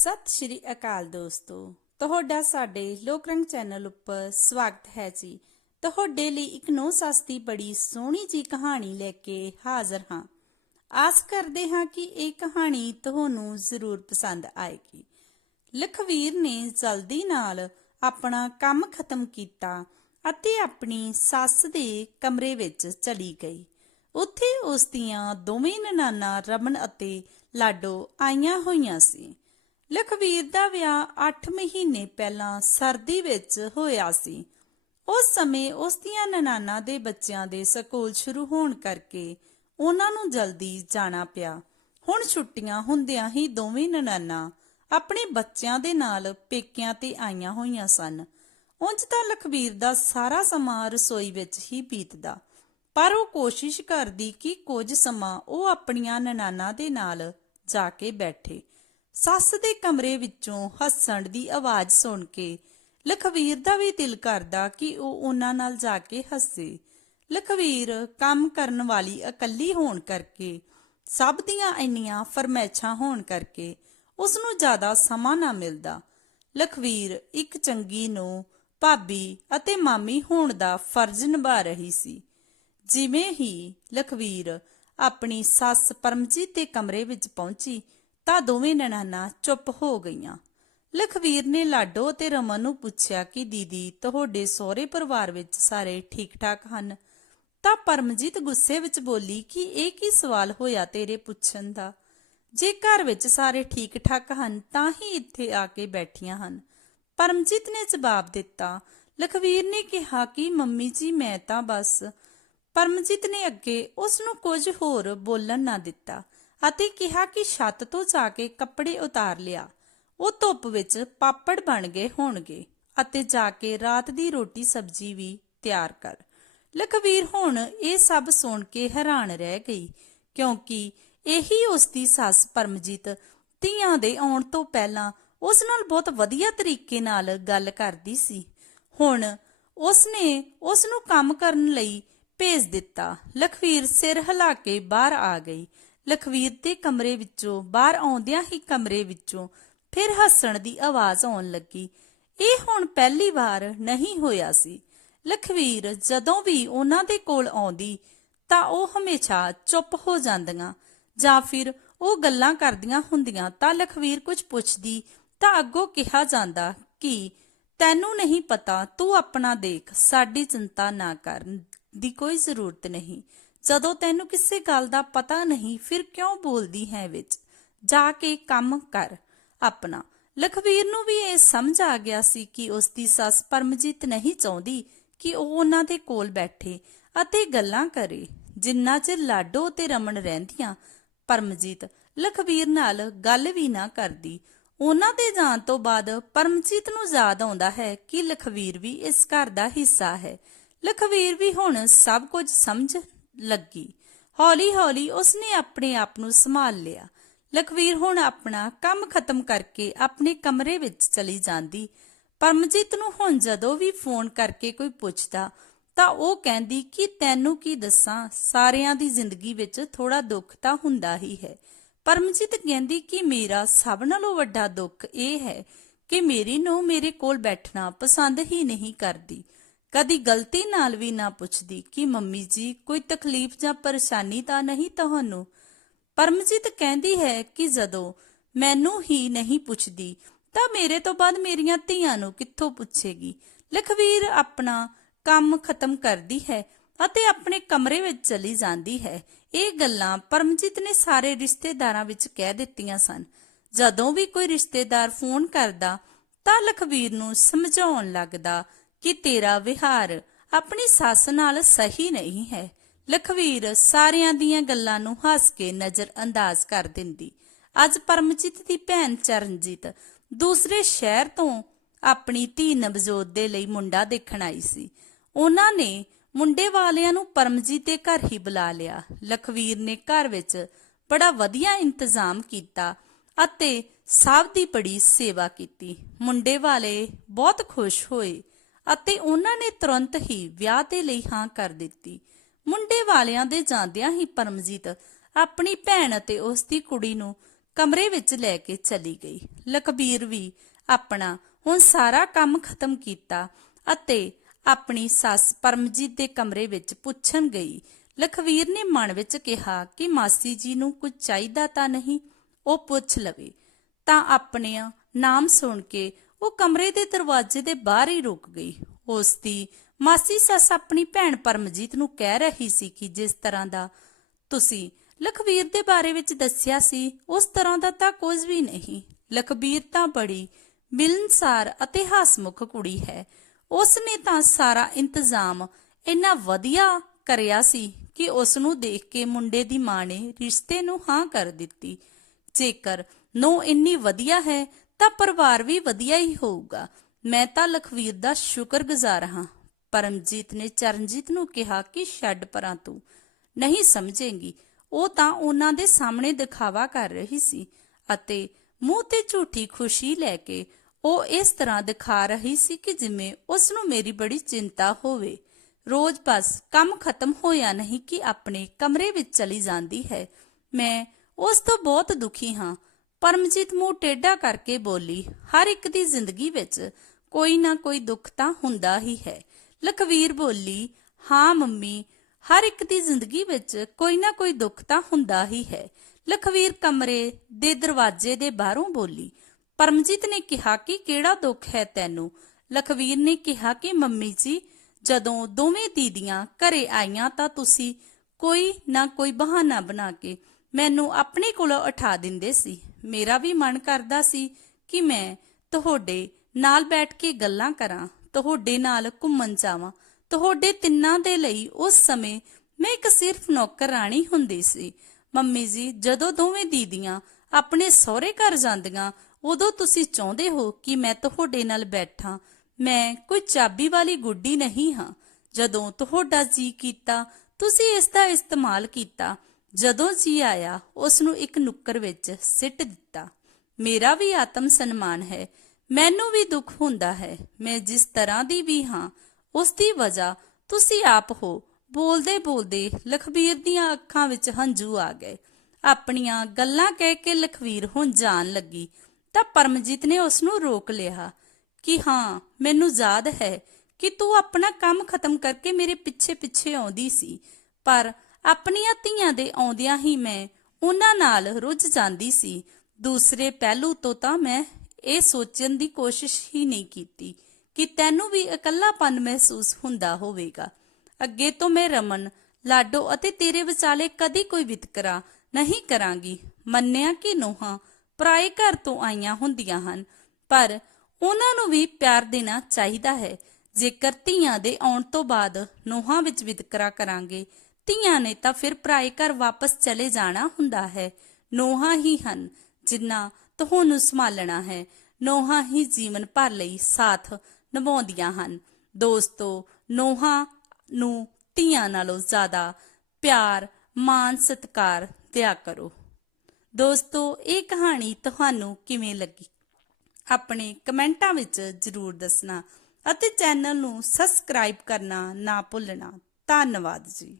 ਸਤਿ ਸ਼੍ਰੀ ਅਕਾਲ ਦੋਸਤੋ, ਤੁਹਾਡਾ ਸਾਡੇ ਲੋਕ ਰੰਗ ਚੈਨਲ ਉੱਪਰ ਸਵਾਗਤ ਹੈ ਜੀ। ਤੁਹਾਡੇ ਲਈ ਇੱਕ ਨੋ ਸਸਤੀ ਬੜੀ ਸੋਹਣੀ ਜੀ ਕਹਾਣੀ ਲੈ ਕੇ ਹਾਜ਼ਰ ਹਾਂ। ਆਸ ਕਰਦੇ ਹਾਂ ਕਿ ਇਹ ਕਹਾਣੀ ਤੁਹਾਨੂੰ ਜ਼ਰੂਰ ਪਸੰਦ ਆਏਗੀ। ਲਖਵੀਰ ਨੇ ਜਲਦੀ ਨਾਲ ਆਪਣਾ ਕੰਮ ਖਤਮ ਕੀਤਾ ਅਤੇ ਆਪਣੀ ਸੱਸ ਦੇ ਕਮਰੇ ਵਿੱਚ ਚਲੀ ਗਈ। ਉੱਥੇ ਉਸ ਦੀਆਂ ਦੋਵੇਂ ਨਨਾਣਾਂ ਰਮਨ ਅਤੇ ਲਾਡੋ ਆਈਆਂ ਹੋਈਆਂ ਸੀ। ਲਖਵੀਰ ਦਾ ਵਿਆਹ 8 ਮਹੀਨੇ ਪਹਿਲਾਂ ਸਰਦੀ ਵਿੱਚ ਹੋਇਆ ਸੀ। ਉਸ ਸਮੇਂ ਉਸ ਦੀਆਂ ਨਨਾਣਾਂ ਦੇ ਬੱਚਿਆਂ ਦੇ ਸਕੂਲ ਸ਼ੁਰੂ ਹੋਣ ਕਰਕੇ ਉਹਨਾਂ ਨੂੰ ਜਲਦੀ ਜਾਣਾ ਪਿਆ। ਹੁਣ ਛੁੱਟੀਆਂ ਹੁੰਦਿਆਂ ਹੀ ਦੋਵੇਂ ਨਨਾਣਾਂ ਆਪਣੇ ਬੱਚਿਆਂ ਦੇ ਨਾਲ ਪੇਕਿਆਂ ਤੇ ਆਈਆਂ ਹੋਈਆਂ ਸਨ। ਉਂਝ ਤਾਂ ਲਖਵੀਰ ਦਾ ਸਾਰਾ ਸਮਾਂ ਰਸੋਈ ਵਿੱਚ ਹੀ ਬੀਤਦਾ, ਪਰ ਉਹ ਕੋਸ਼ਿਸ਼ ਕਰਦੀ ਕਿ ਕੁਝ ਸਮਾਂ ਉਹ ਆਪਣੀਆਂ ਨਨਾਣਾਂ ਦੇ ਨਾਲ ਜਾ ਕੇ ਬੈਠੇ। ਸੱਸ ਦੇ ਕਮਰੇ ਵਿੱਚੋਂ ਹੱਸਣ ਦੀ ਆਵਾਜ਼ ਸੁਣ ਕੇ ਲਖਵੀਰ ਦਾ ਵੀ ਦਿਲ ਕਰਦਾ ਕਿ ਉਹ ਉਹਨਾਂ ਨਾਲ ਜਾ ਕੇ ਹੱਸੇ। ਲਖਵੀਰ ਕੰਮ ਕਰਨ ਵਾਲੀ ਇਕੱਲੀ ਹੋਣ ਕਰਕੇ, ਸਭ ਦੀਆਂ ਇੰਨੀਆਂ ਫਰਮੈਸ਼ਾਂ ਹੋਣ ਕਰਕੇ ਉਸ ਨੂੰ ਜ਼ਿਆਦਾ ਸਮਾਂ ਨਾ ਮਿਲਦਾ। ਲਖਵੀਰ ਇੱਕ ਚੰਗੀ ਨੂੰਹ, ਭਾਬੀ ਅਤੇ ਮਾਮੀ ਹੋਣ ਦਾ ਫਰਜ਼ ਨਿਭਾ ਰਹੀ ਸੀ। ਜਿਵੇਂ ਹੀ ਲਖਵੀਰ ਆਪਣੀ ਸੱਸ ਪਰਮਜੀਤ ਦੇ ਕਮਰੇ ਵਿੱਚ ਪਹੁੰਚੀ ਤਾਂ ਦੋਵੇਂ ਨਨਾਣਾਂ ਚੁੱਪ ਹੋ ਗਈਆਂ। ਲਖਵੀਰ ਨੇ ਲਾਡੋ ਅਤੇ ਰਮਨ ਨੂੰ ਪੁੱਛਿਆ ਕਿ ਦੀਦੀ, ਤੁਹਾਡੇ ਸਹੁਰੇ ਪਰਿਵਾਰ ਵਿੱਚ ਸਾਰੇ ਠੀਕ ਠਾਕ ਹਨ? ਤਾਂ ਪਰਮਜੀਤ ਗੁੱਸੇ ਵਿੱਚ ਬੋਲੀ ਕਿ ਇਹ ਕੀ ਸਵਾਲ ਹੋਇਆ ਤੇਰੇ ਪੁੱਛਣ ਦਾ? ਜੇ ਘਰ ਵਿੱਚ ਸਾਰੇ ਠੀਕ ਠਾਕ ਹਨ ਤਾਂ ਹੀ ਇੱਥੇ ਆ ਕੇ ਬੈਠੀਆਂ ਹਨ। ਪਰਮਜੀਤ ਨੇ ਜਵਾਬ ਦਿੱਤਾ। ਲਖਵੀਰ ਨੇ ਕਿਹਾ ਕਿ ਮੰਮੀ ਜੀ ਮੈਂ ਤਾਂ ਬਸ। ਪਰਮਜੀਤ ਨੇ ਅੱਗੇ ਉਸ ਨੂੰ ਕੁਝ ਹੋਰ ਬੋਲਣ ਨਾ ਦਿੱਤਾ ਅਤੇ ਕਿਹਾ ਕਿ ਛੱਤ ਤੋਂ ਜਾ ਕੇ ਕੱਪੜੇ ਉਤਾਰ ਲਿਆ। ਉਹ ਧੁੱਪ ਵਿੱਚ ਪਾਪੜ ਬਣ ਗਏ ਹੋਣਗੇ ਅਤੇ ਜਾ ਕੇ ਰਾਤ ਦੀ ਰੋਟੀ ਸਬਜ਼ੀ ਵੀ ਤਿਆਰ ਕਰ। ਲਖਵੀਰ ਹੁਣ ਇਹ ਸਭ ਸੁਣ ਕੇ ਹੈਰਾਨ ਰਹਿ ਗਈ, ਕਿਉਂਕਿ ਇਹੀ ਉਸ ਦੀ ਸੱਸ ਪਰਮਜੀਤ ਧੀਆਂ ਦੇ ਆਉਣ ਤੋਂ ਪਹਿਲਾਂ ਉਸ ਨਾਲ ਬਹੁਤ ਵਧੀਆ ਤਰੀਕੇ ਨਾਲ ਗੱਲ ਕਰਦੀ ਸੀ। ਹੁਣ ਉਸਨੇ ਉਸ ਨੂੰ ਕੰਮ ਕਰਨ ਲਈ ਭੇਜ ਦਿੱਤਾ। ਲਖਵੀਰ ਸਿਰ ਹਿਲਾ ਕੇ ਬਾਹਰ ਆ ਗਈ। ਲਖਵੀਰ ਦੇ ਕਮਰੇ ਵਿੱਚੋਂ ਬਾਹਰ ਆਉਂਦਿਆਂ ਹੀ ਕਮਰੇ ਵਿੱਚੋਂ ਫਿਰ ਹੱਸਣ ਦੀ ਆਵਾਜ਼ ਆਉਣ ਲੱਗੀ। ਇਹ ਹੁਣ ਪਹਿਲੀ ਵਾਰ ਨਹੀਂ ਹੋਇਆ ਸੀ। ਲਖਵੀਰ ਜਦੋਂ ਵੀ ਉਹਨਾਂ ਦੇ ਕੋਲ ਆਉਂਦੀ ਤਾਂ ਉਹ ਹਮੇਸ਼ਾ ਚੁੱਪ ਹੋ ਜਾਂਦੀਆਂ, ਜਾਂ ਫਿਰ ਉਹ ਗੱਲਾਂ ਕਰਦੀਆਂ ਹੁੰਦੀਆਂ ਤਾਂ ਲਖਵੀਰ ਕੁਝ ਪੁੱਛਦੀ ਤਾਂ ਅੱਗੋਂ ਕਿਹਾ ਜਾਂਦਾ ਕਿ ਤੈਨੂੰ ਨਹੀਂ ਪਤਾ, ਤੂੰ ਆਪਣਾ ਦੇਖ, ਸਾਡੀ ਚਿੰਤਾ ਨਾ ਕਰਨ ਦੀ ਕੋਈ ਜ਼ਰੂਰਤ ਨਹੀਂ। ਜਦੋਂ ਤੈਨੂੰ ਕਿਸੇ ਗੱਲ ਦਾ ਪਤਾ ਨਹੀਂ ਫਿਰ ਕਿਉਂ ਬੋਲਦੀ ਹੈ ਵਿੱਚ? ਜਾ ਕੇ ਕੰਮ ਕਰ ਆਪਣਾ। ਲਖਵੀਰ ਨੂੰ ਵੀ ਇਹ ਸਮਝ ਆ ਗਿਆ ਸੀ ਕਿ ਉਸ ਦੀ ਸੱਸ ਪਰਮਜੀਤ ਨਹੀਂ ਚਾਹੁੰਦੀ ਕਿ ਉਹ ਉਹਨਾਂ ਦੇ ਕੋਲ ਬੈਠੇ ਅਤੇ ਗੱਲਾਂ ਕਰੇ। ਜਿੰਨਾ ਚਿਰ ਲਾਡੋ ਤੇ ਰਮਨ ਰਹਿੰਦੀਆਂ, ਪਰਮਜੀਤ ਲਖਵੀਰ ਨਾਲ ਗੱਲ ਵੀ ਨਾ ਕਰਦੀ। ਉਹਨਾਂ ਦੇ ਜਾਣ ਤੋਂ ਬਾਅਦ ਪਰਮਜੀਤ ਨੂੰ ਯਾਦ ਆਉਂਦਾ ਹੈ ਕਿ ਲਖਵੀਰ ਵੀ ਇਸ ਘਰ ਦਾ ਹਿੱਸਾ ਹੈ। ਲਖਵੀਰ ਵੀ ਹੁਣ ਸਭ ਕੁਝ ਸਮਝ ਲੱਗੀ। ਹੌਲੀ ਹੌਲੀ ਉਸਨੇ ਆਪਣੇ ਆਪ ਨੂੰ ਸੰਭਾਲ ਲਿਆ। ਲਖਵੀਰ ਹੁਣ ਆਪਣਾ ਕੰਮ ਖਤਮ ਕਰਕੇ ਆਪਣੇ ਕਮਰੇ ਵਿੱਚ ਚਲੀ ਜਾਂਦੀ। ਪਰਮਜੀਤ ਨੂੰ ਹੁਣ ਜਦੋਂ ਵੀ ਫੋਨ ਕਰਕੇ ਕੋਈ ਪੁੱਛਦਾ ਤਾਂ ਉਹ ਕਹਿੰਦੀ ਕਿ ਤੈਨੂੰ ਕੀ ਦੱਸਾਂ, ਸਾਰਿਆਂ ਦੀ ਜ਼ਿੰਦਗੀ ਵਿੱਚ ਥੋੜਾ ਦੁੱਖ ਤਾਂ ਹੁੰਦਾ ਹੀ ਹੈ। ਪਰਮਜੀਤ ਕਹਿੰਦੀ ਕਿ ਮੇਰਾ ਸਭ ਨਾਲੋਂ ਵੱਡਾ ਦੁੱਖ ਇਹ ਹੈ ਕਿ ਮੇਰੀ ਨੂੰਹ ਮੇਰੇ ਕੋਲ ਬੈਠਣਾ ਪਸੰਦ ਹੀ ਨਹੀਂ ਕਰਦੀ। ਕਦੀ ਗਲਤੀ ਨਾਲ ਵੀ ਨਾ ਪੁੱਛਦੀ ਕਿ ਮੰਮੀ ਜੀ ਕੋਈ ਤਕਲੀਫ ਜਾਂ ਪਰੇਸ਼ਾਨੀ ਤਾਂ ਨਹੀਂ ਤੁਹਾਨੂੰ। ਪਰਮਜੀਤ ਕਹਿੰਦੀ ਹੈ ਕਿ ਜਦੋਂ ਮੈਨੂੰ ਹੀ ਨਹੀਂ ਪੁੱਛਦੀ ਤਾਂ ਮੇਰੇ ਤੋਂ ਬਾਅਦ ਮੇਰੀਆਂ ਧੀਆਂ ਨੂੰ ਕਿੱਥੋਂ ਪੁੱਛੇਗੀ। ਲਖਵੀਰ ਆਪਣਾ ਕੰਮ ਖਤਮ ਕਰਦੀ ਹੈ ਅਤੇ ਆਪਣੇ ਕਮਰੇ ਵਿੱਚ ਚਲੀ ਜਾਂਦੀ ਹੈ। ਇਹ ਗੱਲਾਂ ਪਰਮਜੀਤ ਨੇ ਸਾਰੇ ਰਿਸ਼ਤੇਦਾਰਾਂ ਵਿੱਚ ਕਹਿ ਦਿੱਤੀਆਂ ਸਨ। ਜਦੋਂ ਵੀ ਕੋਈ ਰਿਸ਼ਤੇਦਾਰ ਫੋਨ ਕਰਦਾ ਤਾਂ ਲਖਵੀਰ ਨੂੰ ਸਮਝਾਉਣ ਲੱਗਦਾ ਕਿ ਤੇਰਾ ਵਿਹਾਰ ਆਪਣੀ ਸੱਸ ਨਾਲ ਸਹੀ ਨਹੀਂ ਹੈ। ਲਖਵੀਰ ਸਾਰਿਆਂ ਦੀਆਂ ਗੱਲਾਂ ਨੂੰ ਹੱਸ ਕੇ ਨਜ਼ਰ ਅੰਦਾਜ਼ ਕਰ ਦਿੰਦੀ। ਅੱਜ ਪਰਮਜੀਤ ਦੀ ਭੈਣ ਚਰਨਜੀਤ ਦੂਸਰੇ ਸ਼ਹਿਰ ਤੋਂ ਆਪਣੀ ਧੀ ਨਵਜੋਤ ਦੇ ਲਈ ਮੁੰਡਾ ਦੇਖਣ ਆਈ ਸੀ। ਉਹਨਾਂ ਨੇ ਮੁੰਡੇ ਵਾਲਿਆਂ ਨੂੰ ਪਰਮਜੀਤ ਦੇ ਘਰ ਹੀ ਬੁਲਾ ਲਿਆ। ਲਖਵੀਰ ਨੇ ਘਰ ਵਿੱਚ ਬੜਾ ਵਧੀਆ ਇੰਤਜ਼ਾਮ ਕੀਤਾ ਅਤੇ ਸਭ ਦੀ ਬੜੀ ਸੇਵਾ ਕੀਤੀ। ਮੁੰਡੇ ਵਾਲੇ ਬਹੁਤ ਖੁਸ਼ ਹੋਏ ਅਤੇ ਉਹਨਾਂ ਨੇ ਤੁਰੰਤ ਹੀ ਵਿਆਹ ਦੇ ਲਈ ਹਾਂ ਕਰ ਦਿੱਤੀ। ਮੁੰਡੇ ਵਾਲਿਆਂ ਦੇ ਜਾਂਦਿਆਂ ਹੀ ਪਰਮਜੀਤ ਆਪਣੀ ਭੈਣ ਅਤੇ ਉਸ ਦੀ ਕੁੜੀ ਨੂੰ ਕਮਰੇ ਵਿੱਚ ਲੈ ਕੇ ਚਲੀ ਗਈ। ਲਖਬੀਰ ਵੀ ਆਪਣਾ ਹੁਣ ਸਾਰਾ ਕੰਮ ਖਤਮ ਕੀਤਾ ਅਤੇ ਆਪਣੀ ਸੱਸ ਪਰਮਜੀਤ ਦੇ ਕਮਰੇ ਵਿੱਚ ਪੁੱਛਣ ਗਈ। ਲਖਵੀਰ ਨੇ ਮਨ ਵਿੱਚ ਕਿਹਾ ਕਿ ਮਾਸੀ ਜੀ ਨੂੰ ਕੁਝ ਚਾਹੀਦਾ ਤਾਂ ਨਹੀਂ, ਉਹ ਪੁੱਛ ਲਵੇ। ਤਾਂ ਆਪਣੇ ਨਾਮ ਸੁਣ ਕੇ ਉਹ ਕਮਰੇ ਦੇ ਦਰਵਾਜ਼ੇ ਦੇ ਬਾਹਰ ਹੀ ਰੁਕ ਗਈ। ਉਸ ਦੀ ਮਾਸੀ ਸੱਸ ਆਪਣੀ ਭੈਣ ਪਰਮਜੀਤ ਨੂੰ ਕਹਿ ਰਹੀ ਸੀ ਕਿ ਜਿਸ ਤਰ੍ਹਾਂ ਦਾ ਤੁਸੀਂ ਲਖਵੀਰ ਦੇ ਬਾਰੇ ਵਿੱਚ ਦੱਸਿਆ ਸੀ ਉਸ ਤਰ੍ਹਾਂ ਦਾ ਤਾਂ ਕੁਝ ਵੀ ਨਹੀਂ। ਲਖਬੀਰ ਤਾਂ ਬੜੀ ਮਿਲਨਸਾਰ ਅਤੇ ਹਸਮੁਖ ਕੁੜੀ ਹੈ। ਉਸ ਨੇ ਤਾਂ ਸਾਰਾ ਇੰਤਜ਼ਾਮ ਇੰਨਾ ਵਧੀਆ ਕਰਿਆ ਸੀ ਕਿ ਉਸ ਨੂੰ ਦੇਖ ਕੇ ਮੁੰਡੇ ਦੀ ਮਾਂ ਨੇ ਰਿਸ਼ਤੇ ਨੂੰ ਹਾਂ ਕਰ ਦਿੱਤੀ। ਜੇਕਰ ਨੋ ਇੰਨੀ ਵਧੀਆ ਹੈ ਤਾਂ ਪਰਿਵਾਰ ਵੀ ਵਧੀਆ ਹੀ ਹੋਊਗਾ। ਮੈਂ ਤਾਂ ਲਖਵੀਰ ਦਾ ਸ਼ੁਕਰਗੁਜ਼ਾਰ ਹਾਂ। ਪਰਮਜੀਤ ਨੇ ਚਰਨਜੀਤ ਨੂੰ ਕਿਹਾ ਕਿ ਛੱਡ ਪਰਾਂ, ਤੂੰ ਨਹੀਂ ਸਮਝੇਂਗੀ। ਉਹ ਤਾਂ ਉਹਨਾਂ ਦੇ ਸਾਹਮਣੇ ਦਿਖਾਵਾ ਕਰ ਰਹੀ ਸੀ ਅਤੇ ਮੂੰਹ ਤੇ ਝੂਠੀ ਖੁਸ਼ੀ ਲੈ ਕੇ ਉਹ ਇਸ ਤਰ੍ਹਾਂ ਦਿਖਾ ਰਹੀ ਸੀ ਕਿ ਜਿਵੇਂ ਉਸ ਨੂੰ ਮੇਰੀ ਬੜੀ ਚਿੰਤਾ ਹੋਵੇ। ਰੋਜ਼ ਬਸ ਕੰਮ ਖਤਮ ਹੋਇਆ ਨਹੀਂ ਕਿ ਆਪਣੇ ਕਮਰੇ ਵਿੱਚ ਚਲੀ ਜਾਂਦੀ ਹੈ। ਮੈਂ ਉਸ ਤੋਂ ਬਹੁਤ ਦੁਖੀ ਹਾਂ। ਪਰਮਜੀਤ ਮੂੰਹ ਟੇਢਾ ਕਰਕੇ ਬੋਲੀ। ਹਰ ਇੱਕ ਦੀ ਜ਼ਿੰਦਗੀ ਵਿੱਚ ਕੋਈ ਨਾ ਕੋਈ ਦੁੱਖ ਤਾਂ ਹੁੰਦਾ ਹੀ ਹੈ। ਲਖਵੀਰ ਬੋਲੀ, ਹਾਂ ਮੰਮੀ, ਹਰ ਇੱਕ ਦੀ ਜ਼ਿੰਦਗੀ ਵਿੱਚ ਕੋਈ ਨਾ ਕੋਈ ਦੁੱਖ ਤਾਂ ਹੁੰਦਾ ਹੀ ਹੈ। ਲਖਵੀਰ ਕਮਰੇ ਦੇ ਦਰਵਾਜ਼ੇ ਦੇ ਬਾਹਰੋਂ ਬੋਲੀ। ਪਰਮਜੀਤ ਨੇ ਕਿਹਾ ਕਿ ਕਿਹੜਾ ਦੁੱਖ ਹੈ ਤੈਨੂੰ? ਲਖਵੀਰ ਨੇ ਕਿਹਾ ਕਿ ਮੰਮੀ ਜੀ, ਜਦੋਂ ਦੋਵੇਂ ਦੀਦੀਆਂ ਘਰੇ ਆਈਆਂ ਤਾਂ ਤੁਸੀਂ ਕੋਈ ਨਾ ਕੋਈ ਬਹਾਨਾ ਬਣਾ ਕੇ ਮੈਨੂੰ ਆਪਣੇ ਕੋਲੋਂ ਉਠਾ ਦਿੰਦੇ ਸੀ। ਮੇਰਾ ਵੀ ਮਨ ਕਰਦਾ ਸੀ ਕਿ ਮੈਂ ਤੁਹਾਡੇ ਨਾਲ ਬੈਠ ਕੇ ਗੱਲਾਂ ਕਰਾਂ, ਤੁਹਾਡੇ ਨਾਲ ਘੁੰਮਣ ਜਾਵਾਂ। ਤੁਹਾਡੇ ਤਿੰਨਾਂ ਦੇ ਲਈ ਉਸ ਸਮੇਂ ਮੈਂ ਇੱਕ ਸਿਰਫ ਨੌਕਰਾਣੀ ਹੁੰਦੀ ਸੀ। ਮੰਮੀ ਜੀ, ਜਦੋਂ ਦੋਵੇਂ ਦੀਦੀਆਂ ਆਪਣੇ ਸਹੁਰੇ ਘਰ ਜਾਂਦੀਆਂ ਉਦੋਂ ਤੁਸੀਂ ਚਾਹੁੰਦੇ ਹੋ ਕਿ ਮੈਂ ਤੁਹਾਡੇ ਨਾਲ ਬੈਠਾਂ। ਮੈਂ ਕੋਈ ਚਾਬੀ ਵਾਲੀ ਗੁੱਡੀ ਨਹੀਂ ਹਾਂ। ਜਦੋਂ ਤੁਹਾਡਾ ਜੀ ਕੀਤਾ ਤੁਸੀਂ ਇਸ ਦਾ ਇਸਤੇਮਾਲ ਕੀਤਾ। ਜਦੋਂ ਜੀ ਆਇਆ ਉਸ ਨੂੰ ਇੱਕ ਨੁੱਕਰ ਵਿੱਚ ਸਿੱਟ ਦਿੱਤਾ। ਮੇਰਾ ਵੀ ਆਤਮ ਸਨਮਾਨ ਹੈ। ਮੈਨੂੰ ਵੀ ਦੁੱਖ ਹੁੰਦਾ ਹੈ। ਮੈਂ ਜਿਸ ਤਰ੍ਹਾਂ ਦੀ ਵੀ ਹਾਂ ਉਸ ਦੀ ਵਜ੍ਹਾ ਤੁਸੀਂ ਆਪ ਹੋ। ਬੋਲਦੇ ਬੋਲਦੇ ਲਖਬੀਰ ਦੀਆਂ ਅੱਖਾਂ ਵਿੱਚ ਹੰਝੂ ਆ ਗਏ। ਆਪਣੀਆਂ ਗੱਲਾਂ ਕਹਿ ਕੇ ਲਖਵੀਰ ਹੁਣ ਜਾਣ ਲੱਗੀ ਤਾਂ ਪਰਮਜੀਤ ਨੇ ਉਸ ਨੂੰ ਰੋਕ ਲਿਆ ਕਿ ਹਾਂ, ਮੈਨੂੰ ਯਾਦ ਹੈ ਕਿ ਤੂੰ ਆਪਣਾ ਕੰਮ ਖਤਮ ਕਰਕੇ ਮੇਰੇ ਪਿੱਛੇ ਪਿੱਛੇ ਆਉਂਦੀ ਸੀ, ਪਰ ਆਪਣੀਆਂ ਧੀਆਂ ਦੇ ਆਉਂਦਿਆਂ ਹੀ ਮੈਂ ਉਹਨਾਂ ਨਾਲ ਰੁੱਝ ਜਾਂਦੀ ਸੀ। ਦੂਸਰੇ ਪਹਿਲੂ ਤੋਂ ਤਾਂ ਮੈਂ ਇਹ ਸੋਚਣ ਦੀ ਕੋਸ਼ਿਸ਼ ਹੀ ਨਹੀਂ ਕੀਤੀ ਕਿ ਤੈਨੂੰ ਵੀ ਇਕੱਲਾਪਨ ਮਹਿਸੂਸ ਹੁੰਦਾ ਹੋਵੇਗਾ। ਅੱਗੇ ਤੋਂ ਮੈਂ ਰਮਨ, ਲਾਡੋ ਅਤੇ ਤੇਰੇ ਵਿਚਾਲੇ ਕਦੀ ਕੋਈ ਵਿਤਕਰਾ ਨਹੀਂ ਕਰਾਂਗੀ। ਮੰਨਿਆ ਕਿ ਨੋਹਾਂ ਪਰਾਏ ਘਰ ਤੋਂ ਆਈਆਂ ਹੁੰਦੀਆਂ ਹਨ, ਪਰ ਉਹਨਾਂ ਨੂੰ ਵੀ ਪਿਆਰ ਦੇਣਾ ਚਾਹੀਦਾ ਹੈ। ਜੇਕਰ ਧੀਆਂ ਦੇ ਆਉਣ ਤੋਂ ਬਾਅਦ ਨੋਹਾਂ ਵਿੱਚ ਵਿਤਕਰਾ ਕਰਾਂਗੇ, ਧੀਆਂ ਨੇ ਤਾਂ ਫਿਰ ਪਰਾਏ ਘਰ ਵਾਪਸ ਚਲੇ ਜਾਣਾ ਹੁੰਦਾ ਹੈ। ਨੋਹਾਂ ਹੀ ਹਨ ਜਿਨ੍ਹਾਂ ਤੁਹਾਨੂੰ ਸੰਭਾਲਣਾ ਹੈ। ਨੋਹਾਂ ਹੀ ਜੀਵਨ ਭਰ ਲਈ ਸਾਥ ਨਿਭਾਉਂਦੀਆਂ ਹਨ। ਦੋਸਤੋ, ਨੋਹਾਂ ਨੂੰ ਧੀਆਂ ਨਾਲੋਂ ਜ਼ਿਆਦਾ ਪਿਆਰ, ਮਾਣ, ਸਤਿਕਾਰ ਦਿਆ ਕਰੋ। ਦੋਸਤੋ, ਇਹ ਕਹਾਣੀ ਤੁਹਾਨੂੰ ਕਿਵੇਂ ਲੱਗੀ? ਆਪਣੇ ਕਮੈਂਟਾਂ ਵਿੱਚ ਜ਼ਰੂਰ ਦੱਸਣਾ ਅਤੇ ਚੈਨਲ ਨੂੰ ਸਬਸਕ੍ਰਾਈਬ ਕਰਨਾ ਨਾ ਭੁੱਲਣਾ। ਧੰਨਵਾਦ ਜੀ।